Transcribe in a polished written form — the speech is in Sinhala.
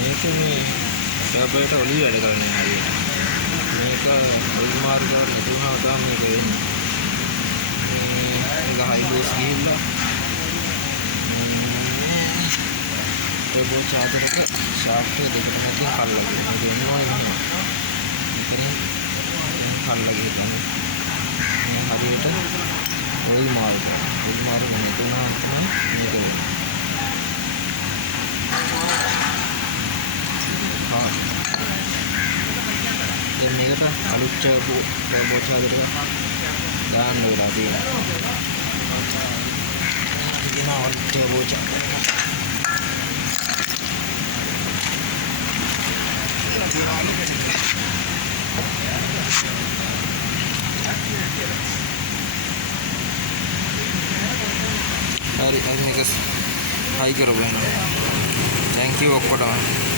මේක මේ ටර්බෝට ඔලිය වැඩ කරන්නේ හරියට. මේක ඔලි මාරු කරලා නැතුවම තමයි මේක වෙන්නේ. මේක හයි බෝස් ගිහිල්ලා ටර්බෝ චාර්ජර් එක ෂාෆ්ට් එක දෙකට මැදින් කල්ලා ගිහින් දෙනවා එහෙම. ඉතින් කල්ලා ගිහින් හරියට ඔලි මාරු නැතුවම තමයි මේක වෙන්නේ. දැන් මේකට අලුත් ටර්බෝ චාර්ජර් එක දාන්න වෙලා තියෙනවා. අලුත් ටර්බෝ චාර්ජර් එක. හරි මේක හයි කරපුවා. Thank you ඔක්කොටම.